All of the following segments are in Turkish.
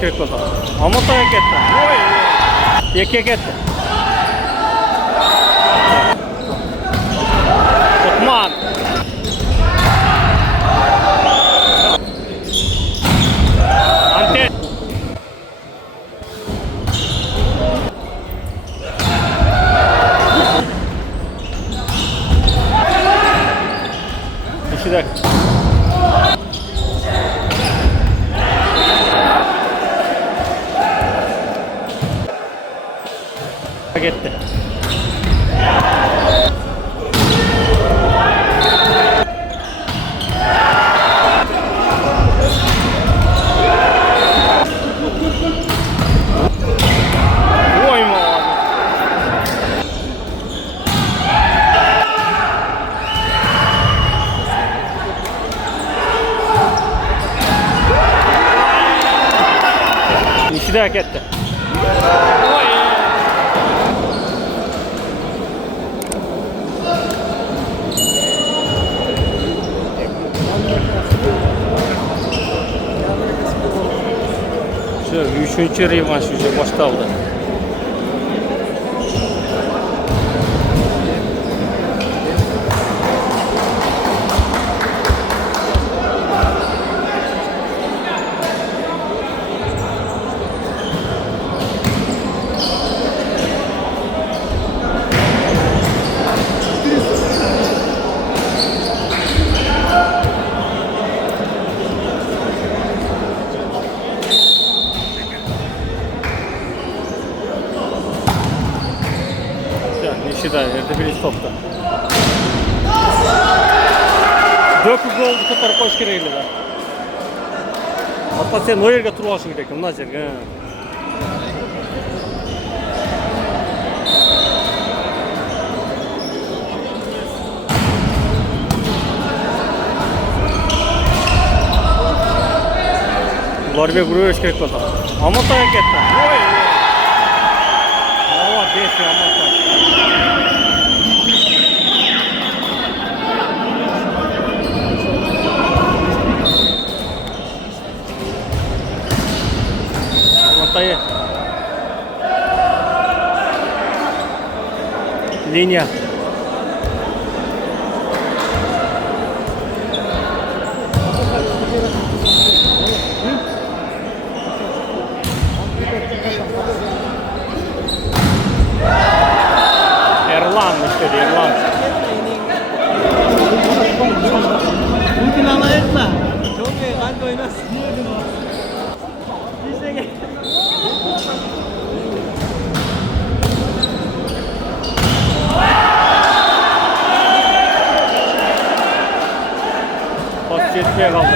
керек болса. Амантай кетті. Ой, екке кетті. Тұтман. Антет. İşte. Gitti. İşi de hak etti. Şu 3. revanş başlandı. Nişida yerde birinci topta. 4 gol tutar koş kereğiyle de. Hatta sen o yerge turu alışın gerek. Mına жерге. Ular bir vuruş gerek olsa. Amantay ketті. Ой. Молодец, Амантай. Амантай. Линия. Erlan işte Erlan. Mungkin alayetla. Çok iyi kanka oynasın. Bize gel. Pas yetmeye kaldı.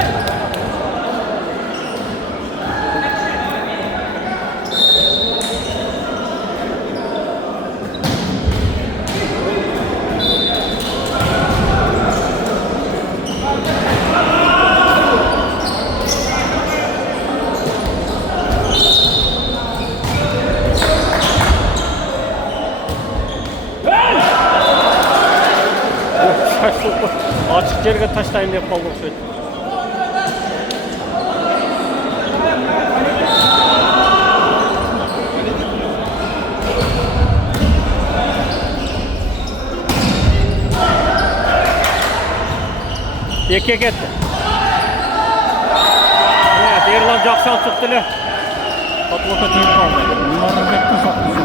Açık yerge taşlayın diye kaldık şöyle. Yeke ketті. Erlan жақсы алып tuttu le. Patloka tüyüp kaldı. Bunların bekle satmış.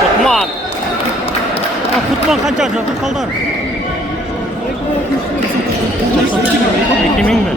Kutman. Kutman kanca жатып қалдар. 2000 mi?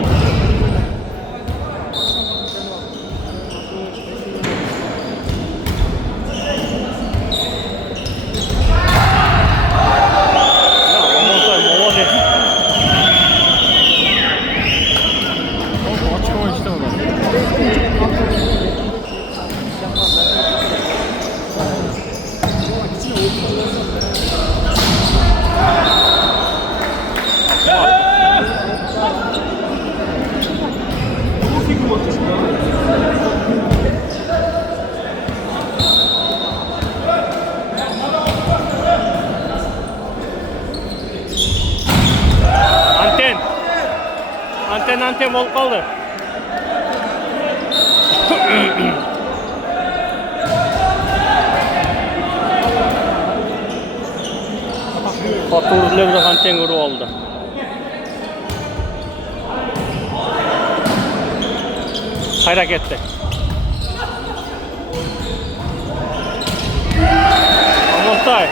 hakem olup kaldı. Faturlar da hanten grubu oldu. Hayrak etti. Amontay.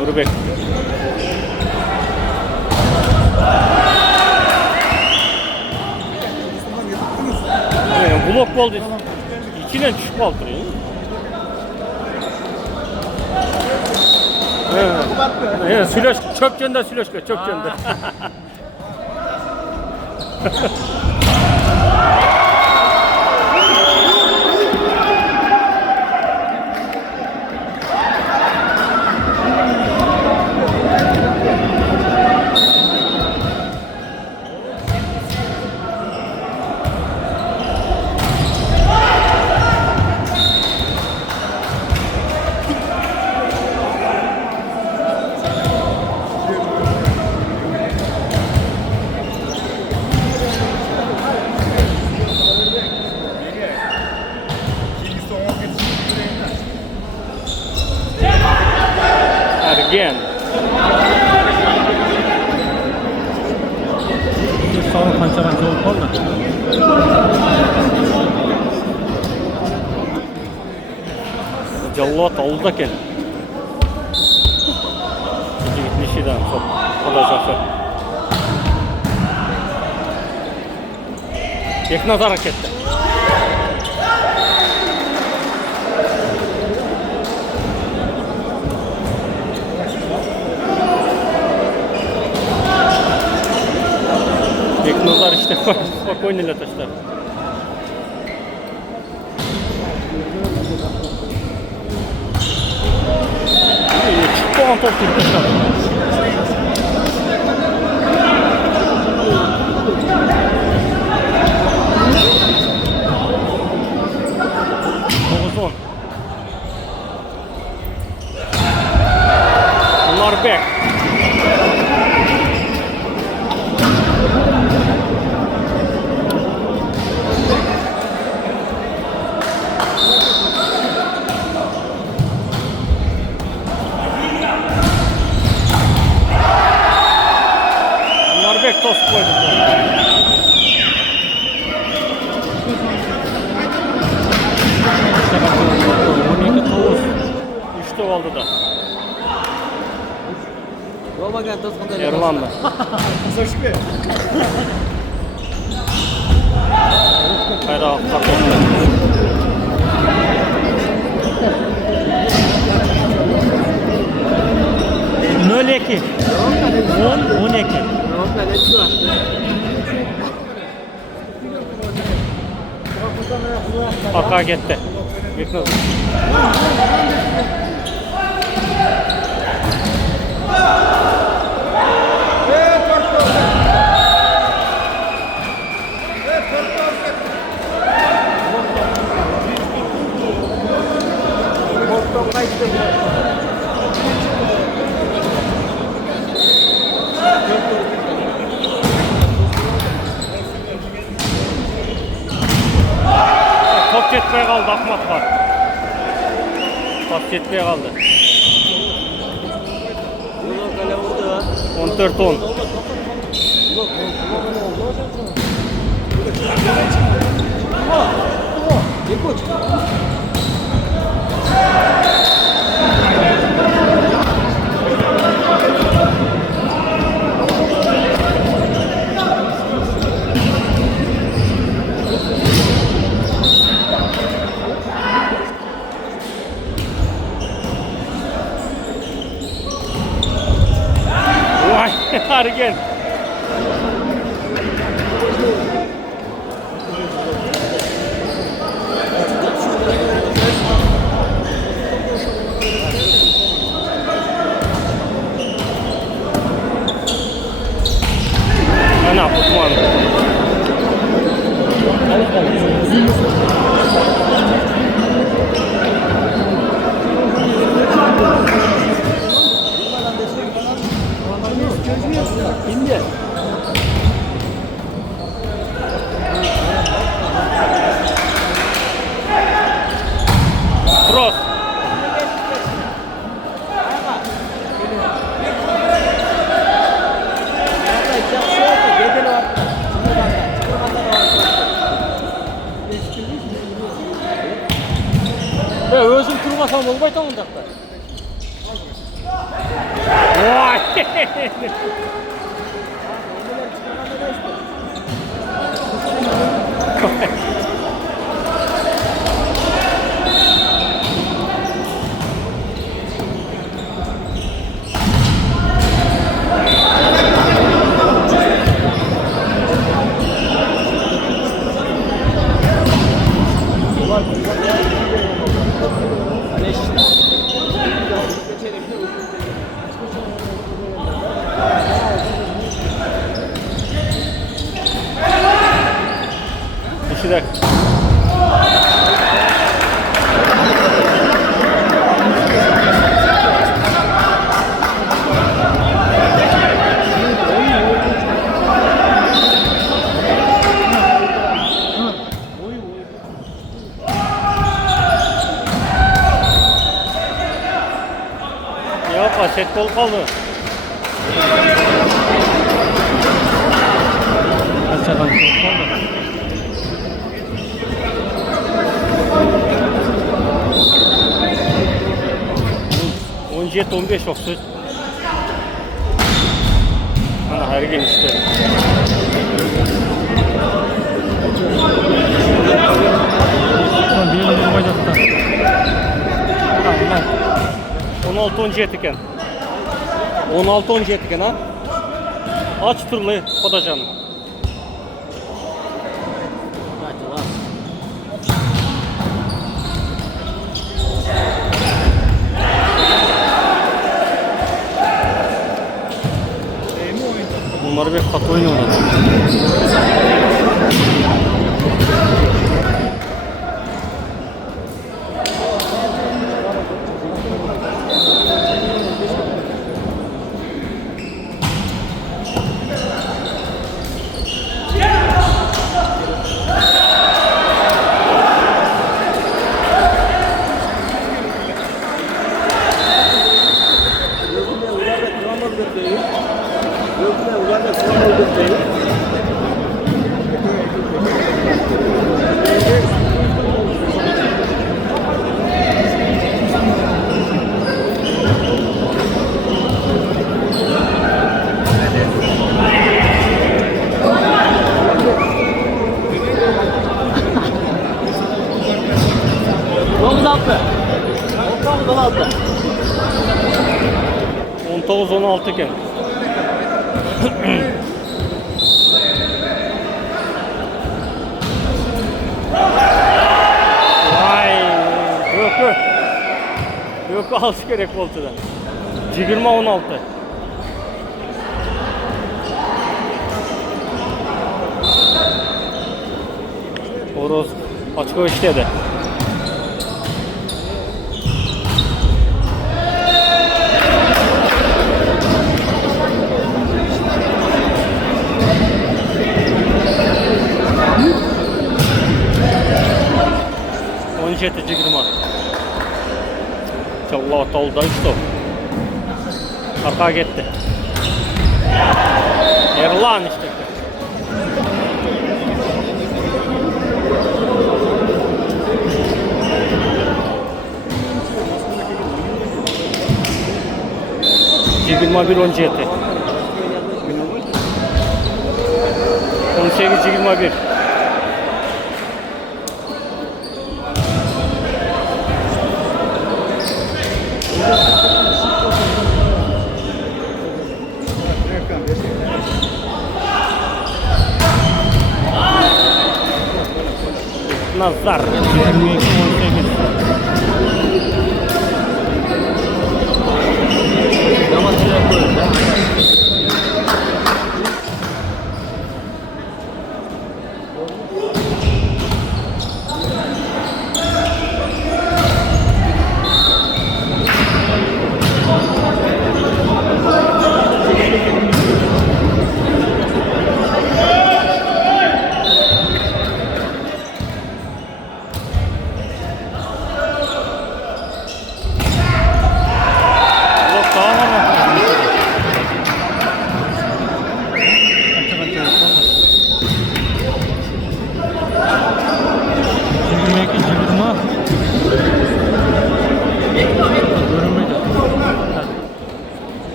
Nurbek. Blok oldu. İçine düşüp kaldırıyor. Evet, süloş, çöpçende süloş, çöpçende. Again. Sonra kanca olup kaldı. Jallat aldı da gel. Gitmiş idan çok. O da zafer. Teknaz harekette. Teknozlar işte spokojno taşlar. Çıktı on top tutmuşlar. Uzun. Bunlar back. Bunlar back tost koydu. Üçte oldu da. Romagan to'sqinda. Erman'da. So'shki. Hayra takıldı. Nol iki. 10-12. Aka gitti. Yıkıldı. Top ketmeye kaldı Ahmet var. Top ketmeye kaldı. 14-10. Vay, hareket. Ana, Putman. Özüm turmasam olmaydı onun dakika. Vay! İki dakika. Yok, aset kol kaldı. Kançadan çok kaldı. Jet 15 yoksa. Ana her genişte. Son bir yıl olmayacakta. Tamam. 16-10 jet iken. 16-10 jet iken ha. Aç tırlı kodacanı. Bunları bir katı oynuyorlar. aldı. 19-16 iken. Vay, Gökü alış gerek oltudan. 20-16. Horoz açık işledi. Jeti girma. Allah tolda işte. Arka gitti. Erlan işte. Cigirma bir 10 jeti. 18-21. Nazar 22-18.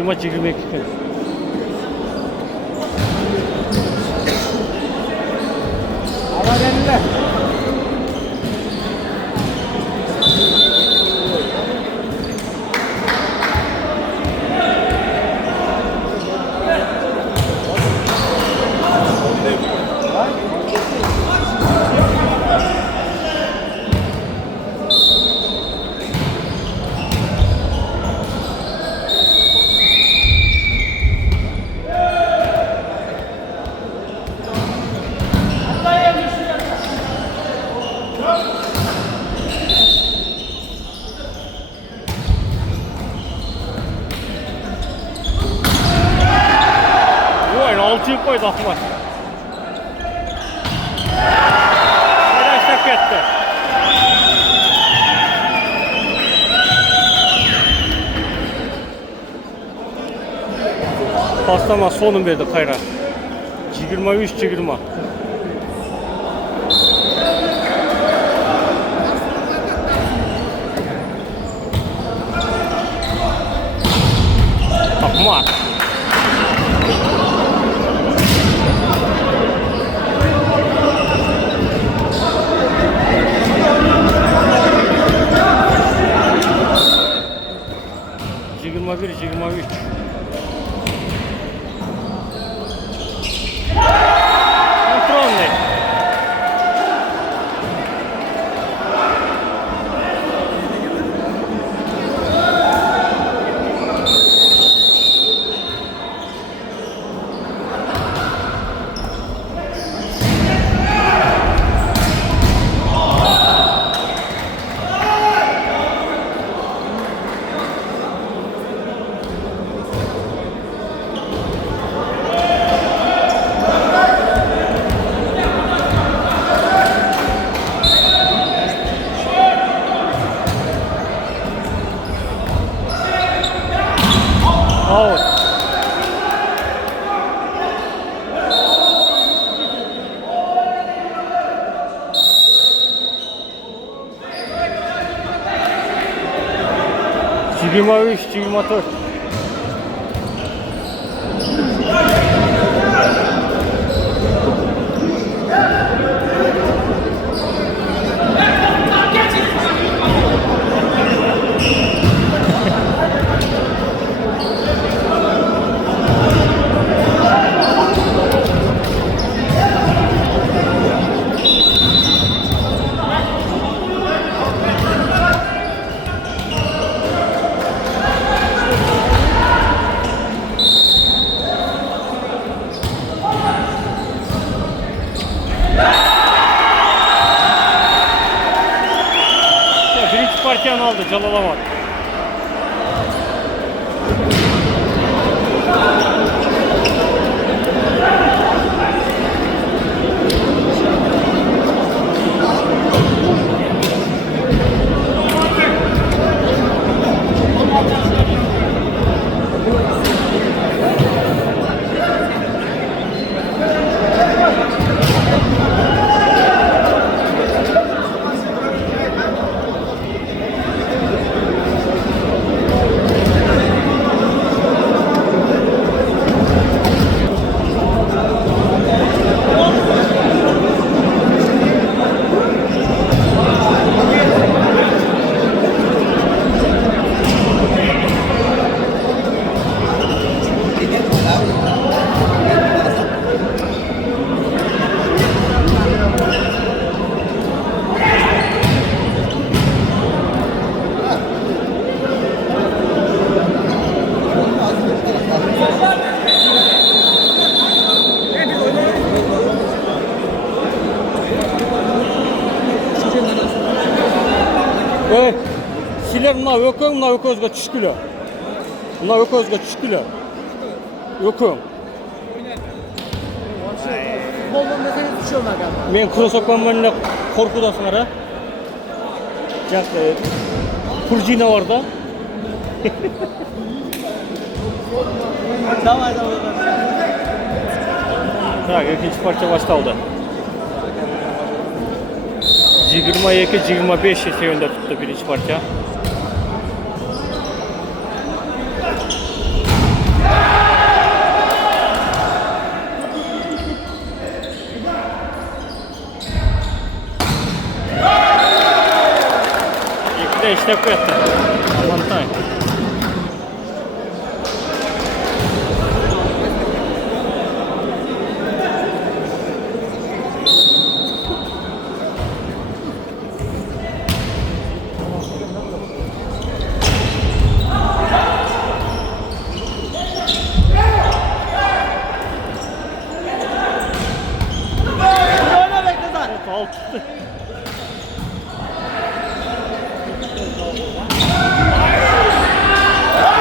20-22 kilo. Ama denile. Vay, 6'yı koydu Ahmet. Arkadaşlar gitti. Paslama sonun verdi Kayra. 23-20. Ahmet. Yirmi bir, 23. Kontrol ne? Out. Yirmi üç, 24. Birinci parçanı aldı, Calalamadı. Siler mına yokum, mına yokozga 3 kilo. Mına yokozga 3 kilo. Yokum. Boldan deseniz düşüyorlar galiba. Men krosokmanlarına korkudasın ara. Jakta Purjina orada. Tamam. Tak, ikinci parça başladı. 22-25 seviyende tuttu birinci parça. de işlep koyatlar. Mantay. Al çıktı.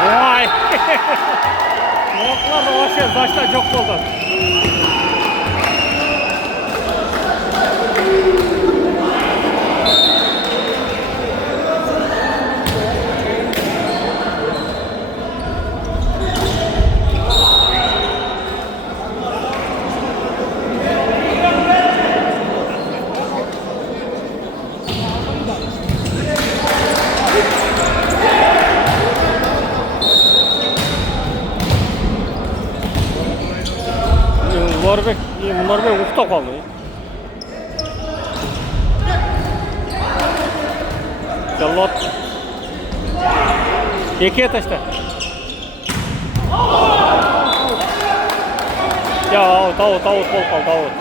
Vay. Noklar da başlıyor. Başta çok oldu. Bunlar böyle ufta kaldı. Cellat. İkiye taşta. Ya tavut bol kal tavut.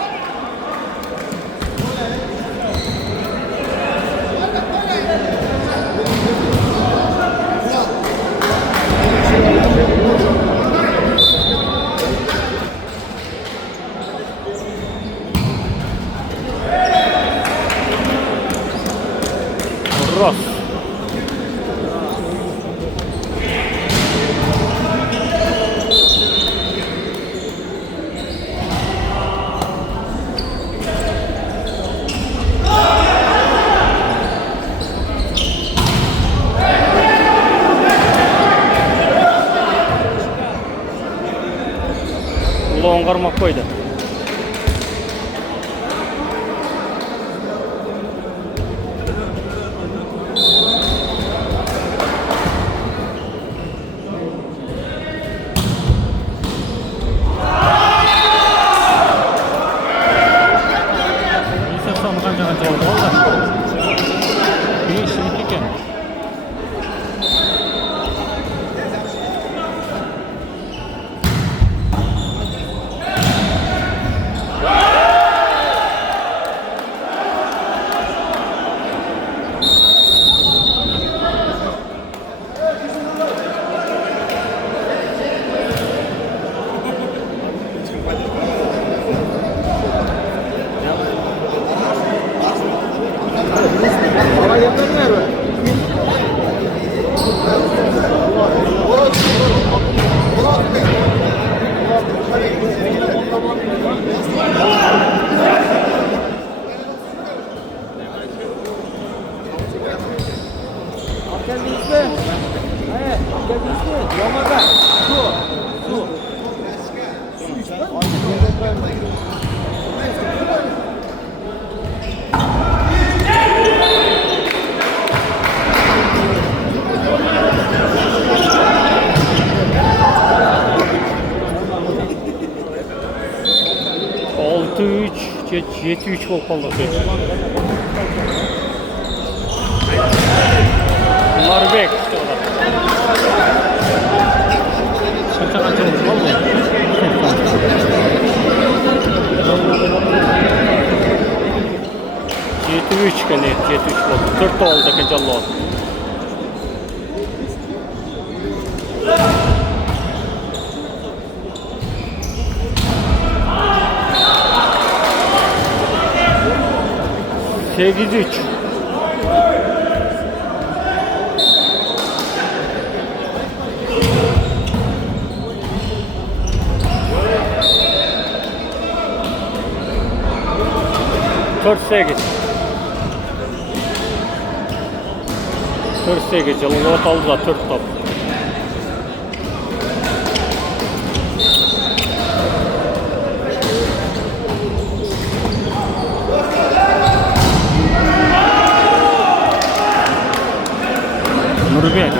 Ros. Ulan karmak koydu. Altı üç, 7-3 gol kaldı. Bunlar bek işte orada. Kaça oldu mu? 7-3 gene 7-3 oldu. 4 oldu ikinci oldu. Sekiz üç. Dört sekiz. 4-8 yılında ot aldı da 4 top. Nurbek.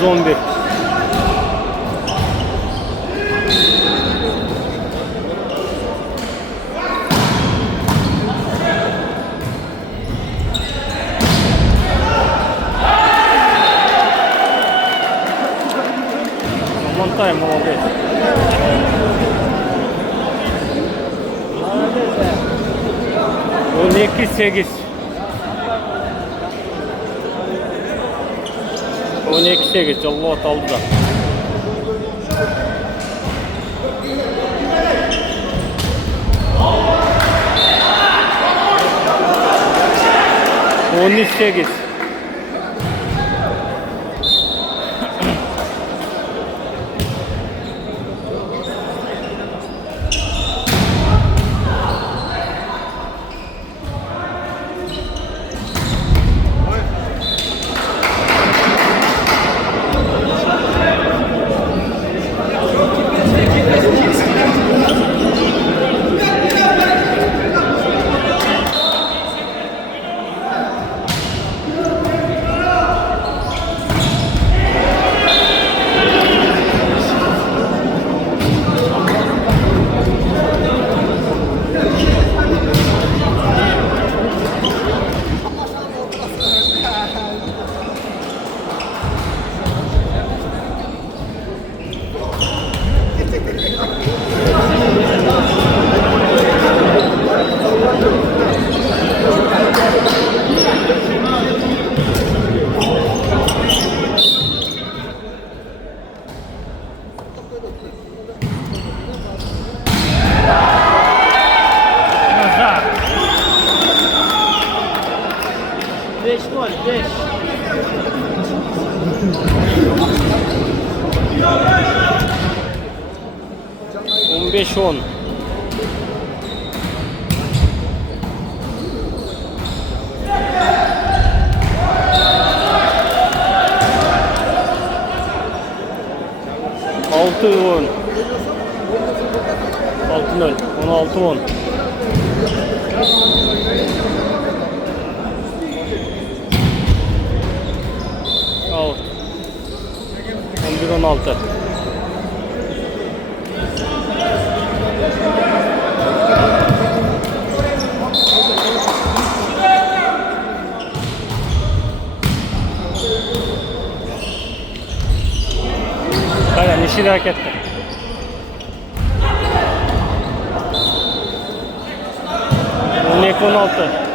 811. Монтай молодець. On 2-8. 12-8 Allah aldı da. On 13-8. Beş gol, 5. On 15-10. Altı 10. 6-0. 16-10. Out. 11-16. Aynen işi hareketli. On 16.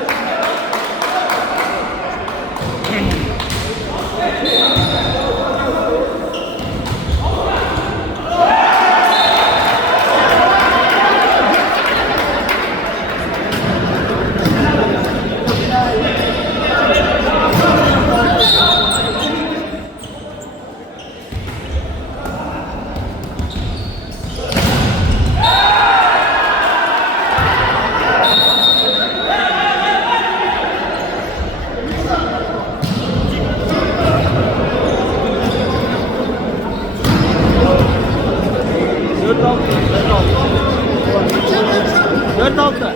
Dört altı.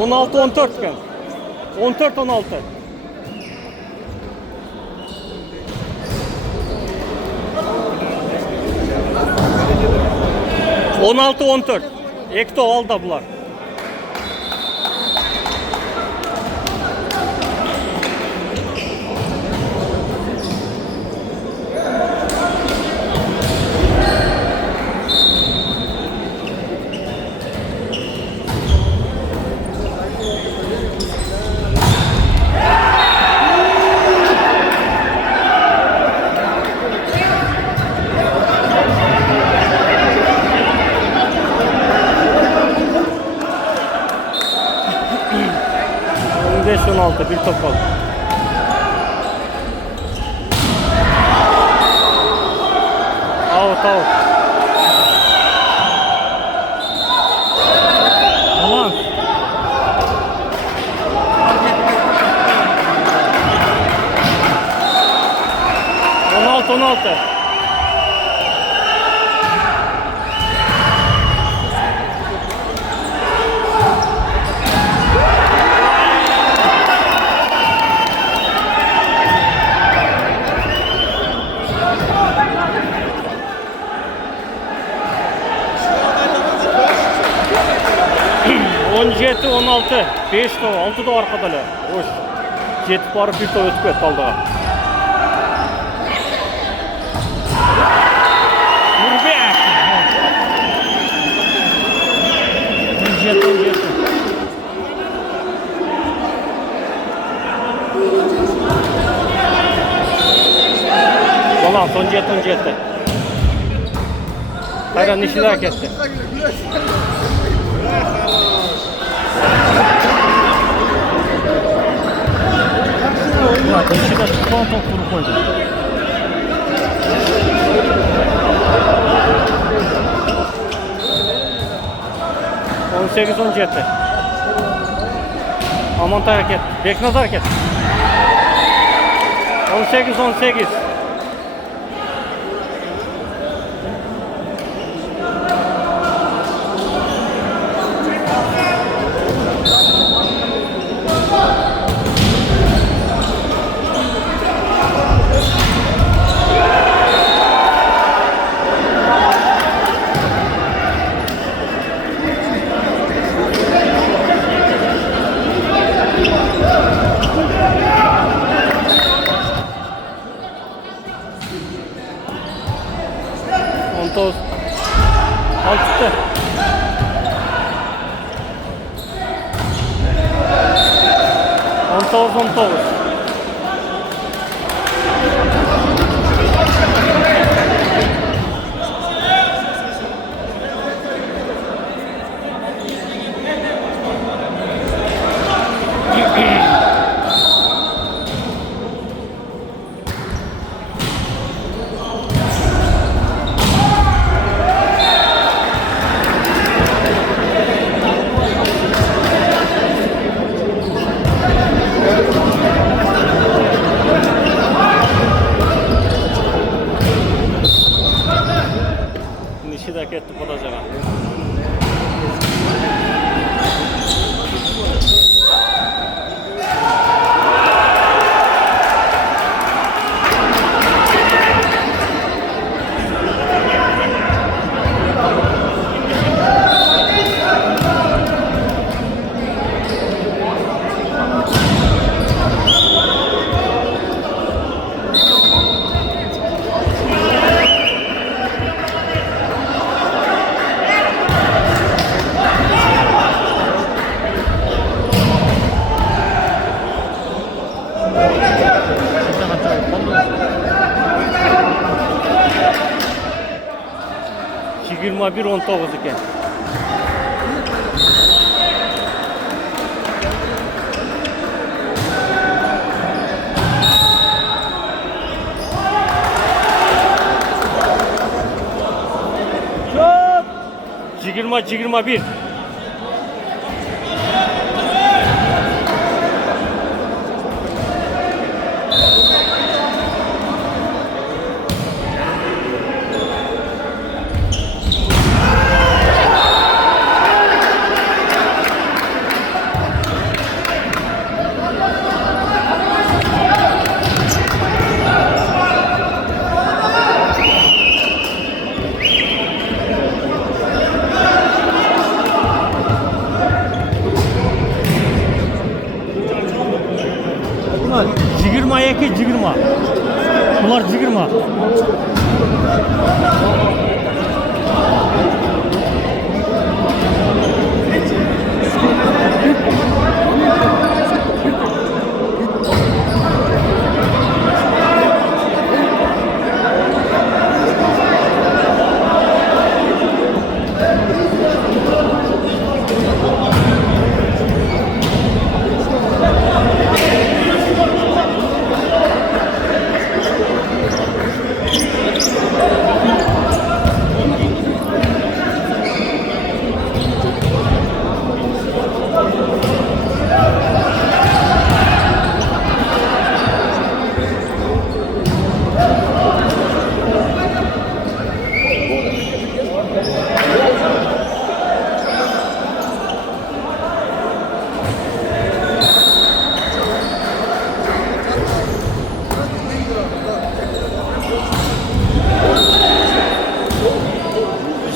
16-14 kan. 14-16. 16-14. Ekto aldı bunlar. Bir top kaldı. Out. Aman. On altı. 17, 16, 5 tova, 6 da arkadalar. Hoş. 7 barı bir tova ötüp etti aldığa. Nurbek. 17, 17. Valla 17, 17. Hayran işi daha ketti. İşi de son kuru koydu. On 18-17. Amantay hareket. Beknaz hareket. 18-18. Toz. Al çıktı. On toz. Nişi de ketti podacağa. Yigirma bir 19 iken. Yigirma bir. Jigirma iki, jigirma. Bunlar jigirma.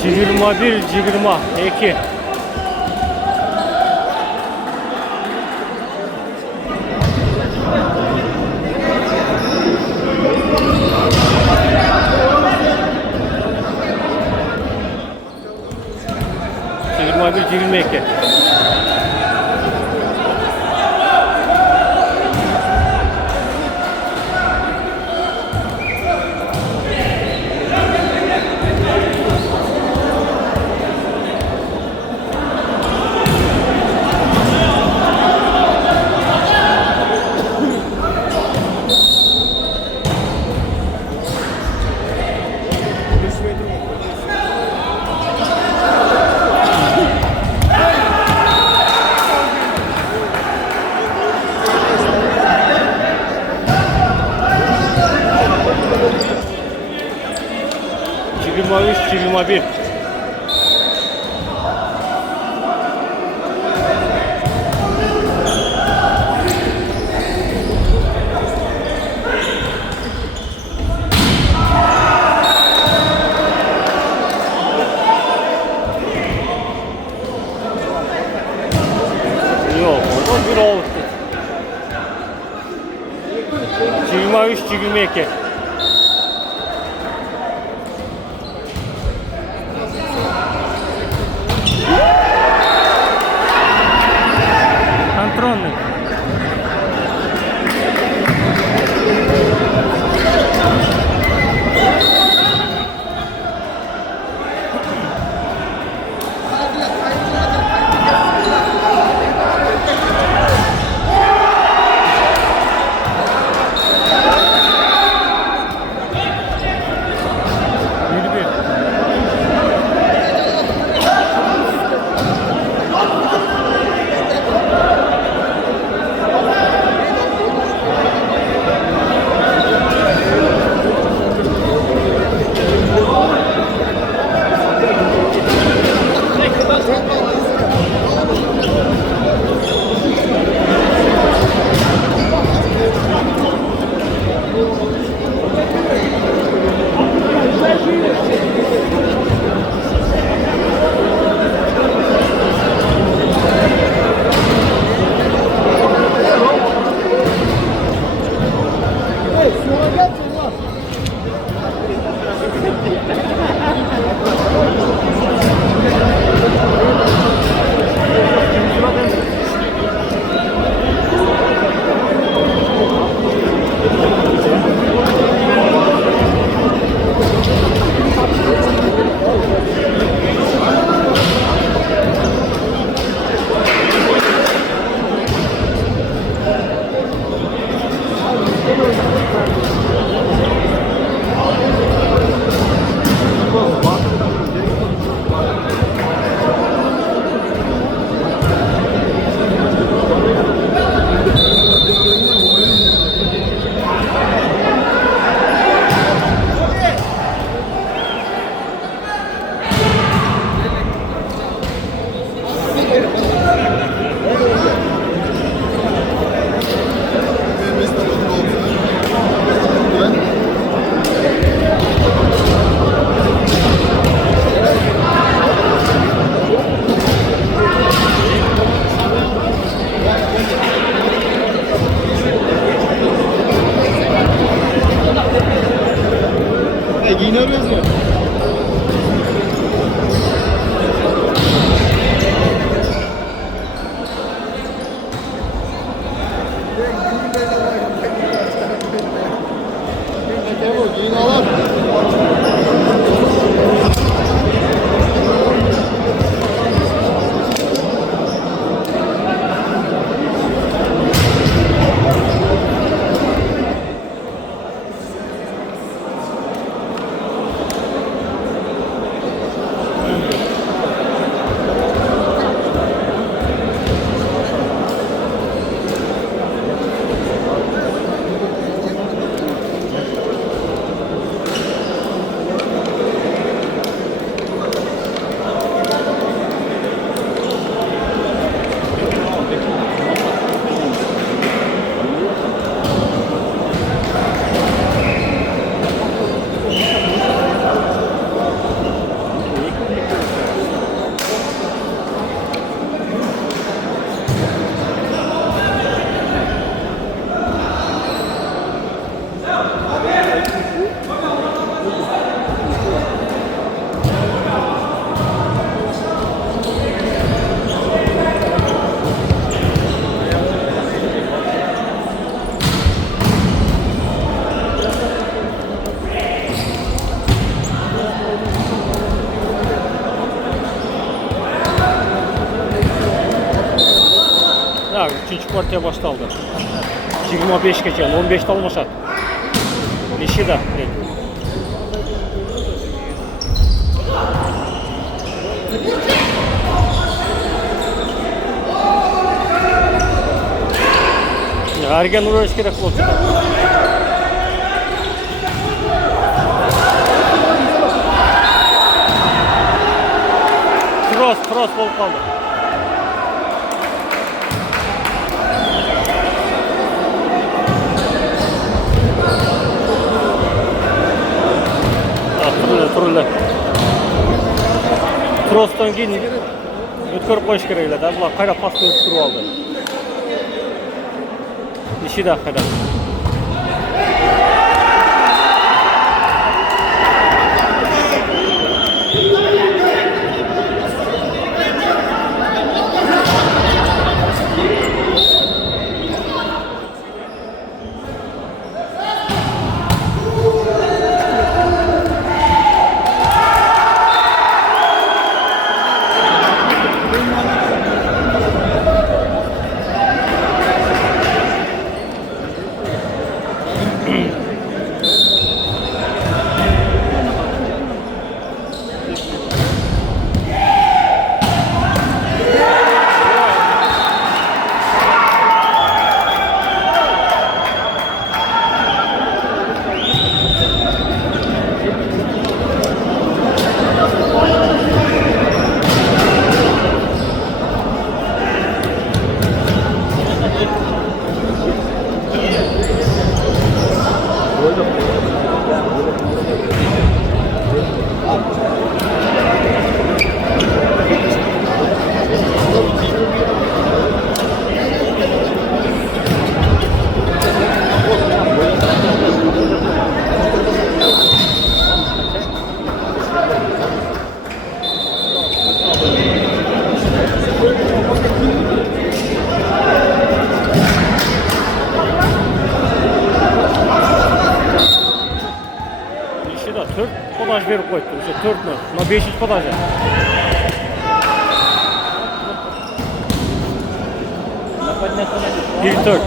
Jigirma bir, jigirma iki. 122. Cibima 3, cibima 1. Yok, o bir oldu. Cibima 3, cibima 2. Контрольный. Giyinebiliriz mi? Giyin alalım. Ha, 3. partiya başlandı. 25 geçen, 15'te almışat. Nishida. Ergen uğraş gerek oldu. Cross bol kaldı. Turla. Cross'tan keyin ötkürüp qo'yish kerak edi. Bular qarab pastga ötkürüp oldi. Nishida haqida. Nishida 4 podaj berib qo'ydi. O'sha 4 ni. Mana 5-podaj. Bir 4.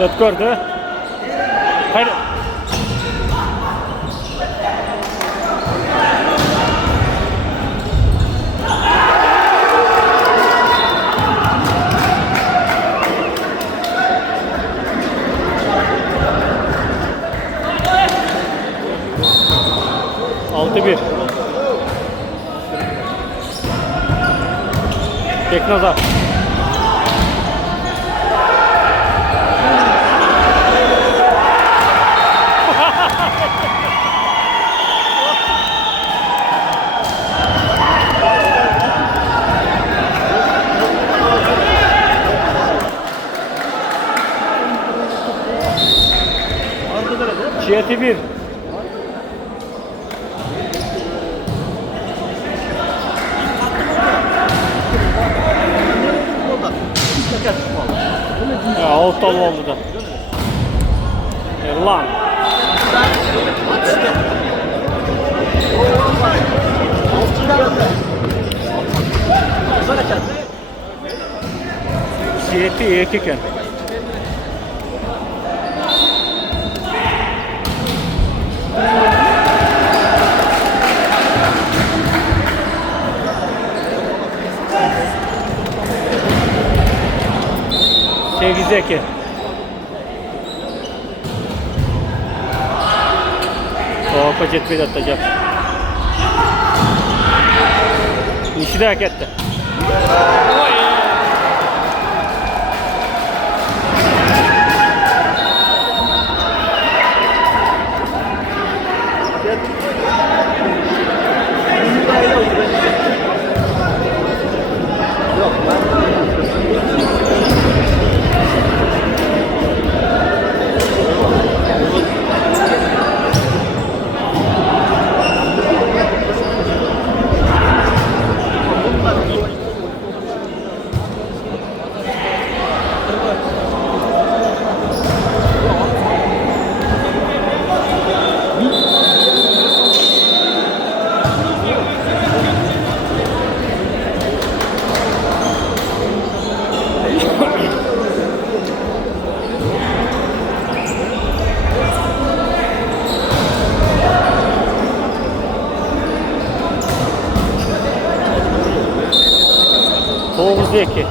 Ötkürdü. Hayır. Altı bir. Teknazar. Şiyeti bir. Ya outtal oldu da. Erlan. Şiyeti 2 iken. Sevgizeki. Topa jetmedi atacak. Nishida ketdi. Toğuz iki.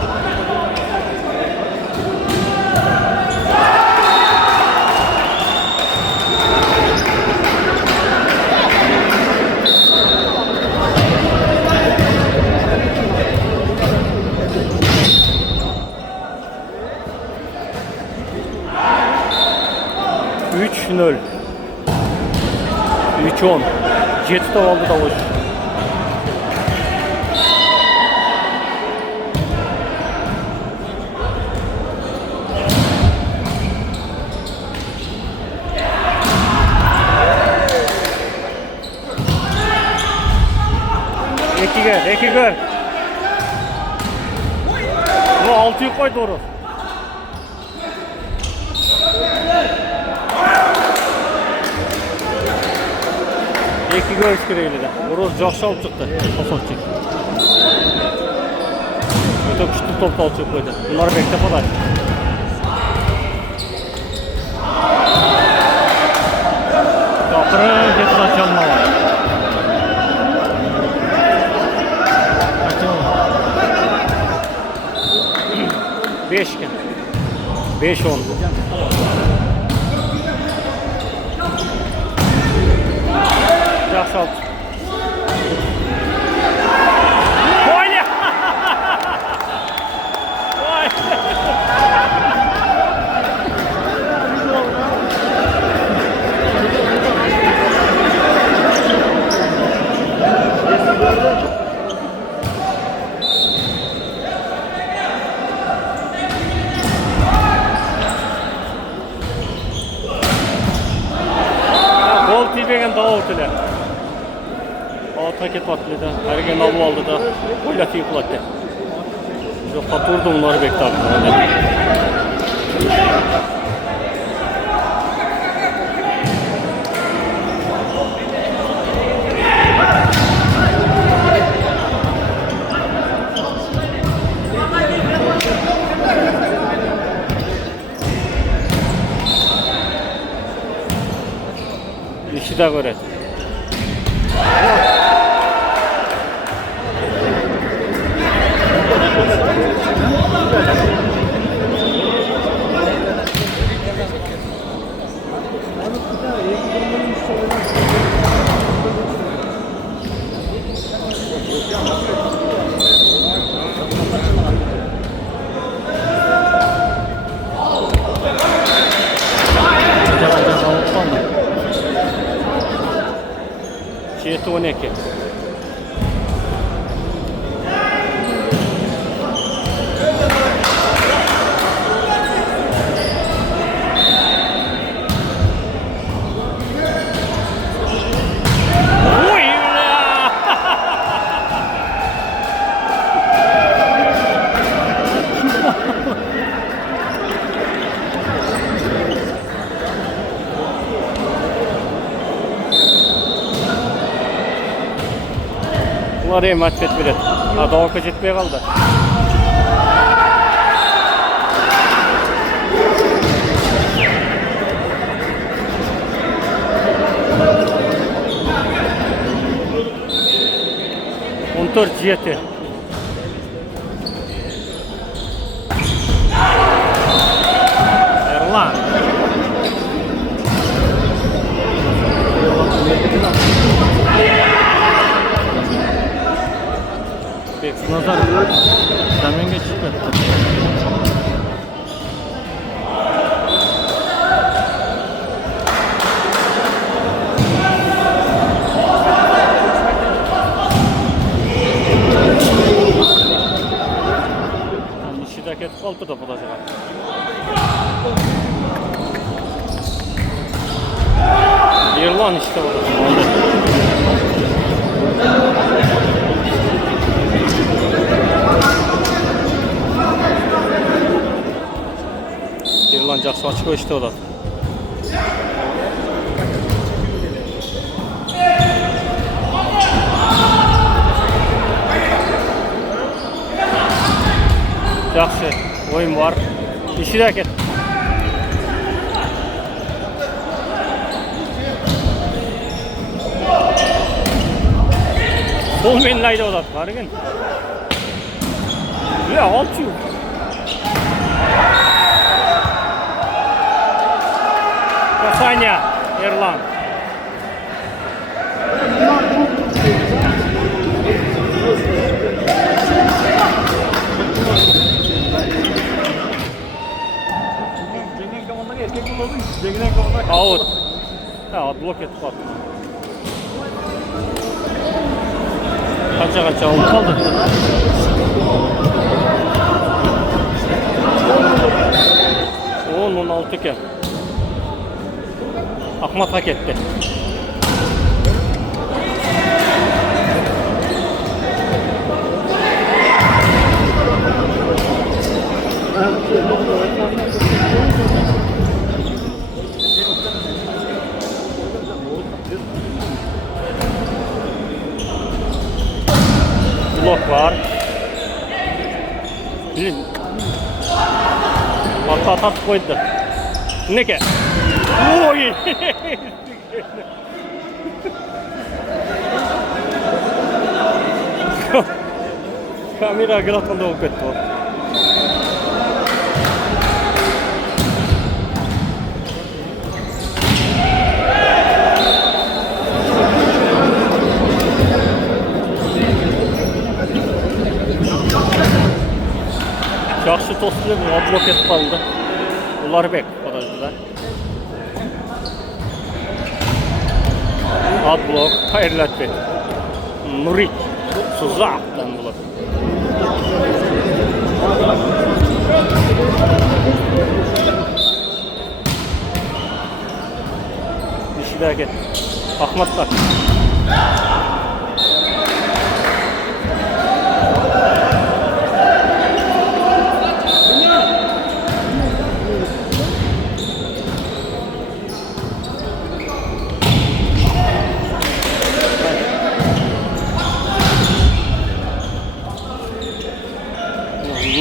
Üç nol. 3-10. Jet oldu da hoş. İki gol. Bu 6'yı koy doğru. İki gol iskireydi de. Burası жақсы алып çıktı. Pasovçik. Öte күшті topta алып çıkıp koydu. Bunlar bekle подать. Kapırın кетіп açalım var. Beşken. 5-10. Жақсы алып. Oyna! Oy! Gol tiyбеген дауыл тілі. Paket patladı. Ergen avu aldı da gol atıyı kulattı. Çok patırdı onları beklerdi. İşi de göre. Çiğeti 12. Bunlar maç etmedi. Davaka jetmeye kaldı. Ontor jeti. Erlan. Nazar Samenge çıktı. de ketip kalıptı da bulacak. Yerlan işte orada. Yerlan жақсы açıq işte orada. Yaxşı oyun var. İşi de ket. Sol menlayda olat var gün. Ya altı. Kasanya Erlan. Out. Ya blok etip attı. Kaça oldu kaldı. O 16 iken. Ahmet hak etti. Blok var. Hatta atak koydu. Ne ki? Oy! Kamera gratanda olup etti o. Yaxşı tostlu bir blok etip aldı. Bunlar bek kadar. Adblok, hayırlat bek. Nurik, Suzak'tan bular. İşi daha gel. Ahmetler.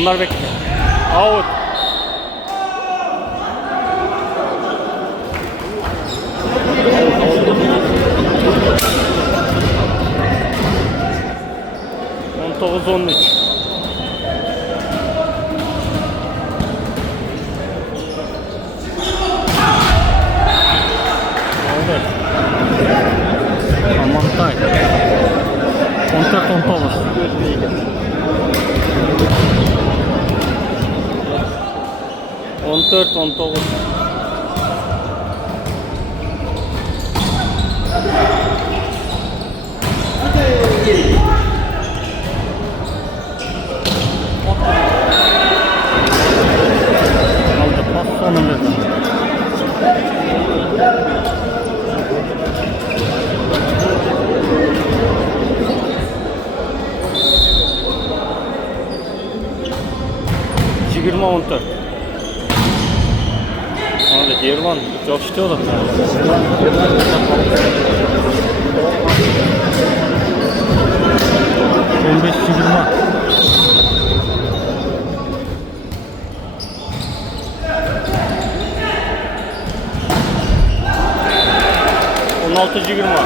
Bunlar bekliyor. Out. On 13. Evet. Amantay. Kontrat 19. On 4, 19. Aldı pas sonunda. Çigirma 14. Yerlan çok istiyorlar. On 5 çigirma. On 16 çigirma.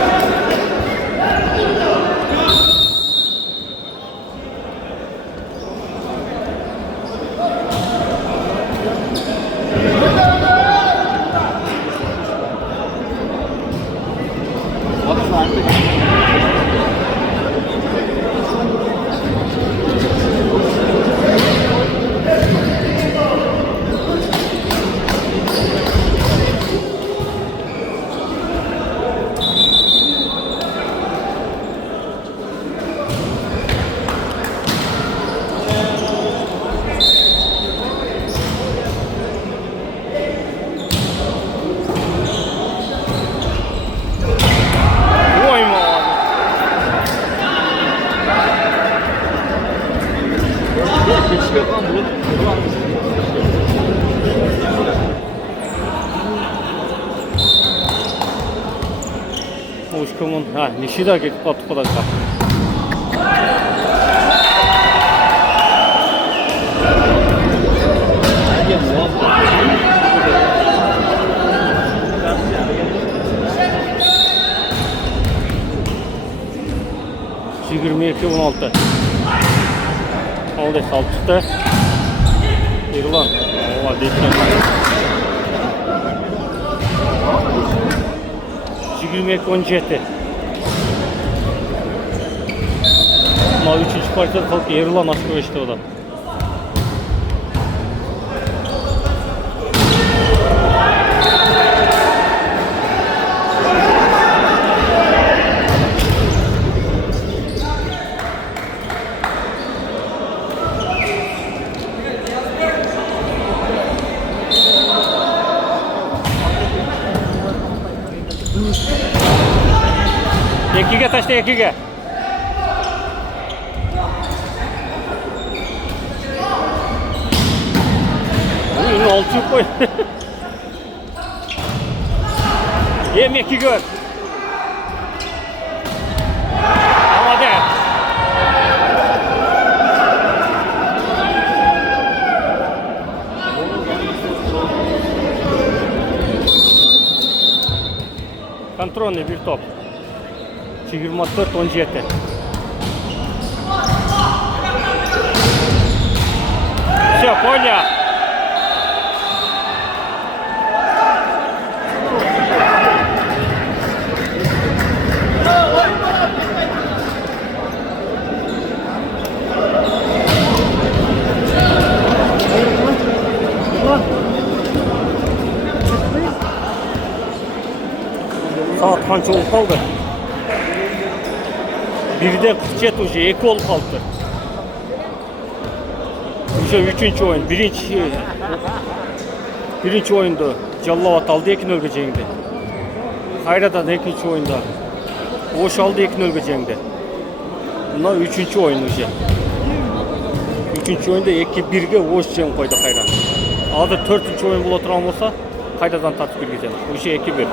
Tamam bunu. Ушкамон. Нишида кетип калыптыр кудайга. Yigirmi iki 16. Aldı sal çıktı. İrlan. Ova değişken. 22 17. Ama 3. partiyada kalıp Erlan aşkı geçti o da. Ekiga taşla ekiga. Yine alçı koy. Yem eki gör. Ama de. Контрольный bir top. 24 17. Все, понял. Saat kança olup kaldı? 1'de 47 уже 2 olup kaldı. Уже 3. oyun. Birinci oyunda Callavat aldı 2-0 geçeğinde. Hayradan 2. oyunda Oş aldı 2-0 geçeğinde. Bunlar 3. oyun уже. 3. oyunda 2-1'ge Oş жеңіп қойды Hayrat. Алды 4. oyun bola тұрған болса, қайтадан тартып келгізеді. Уже 2-1.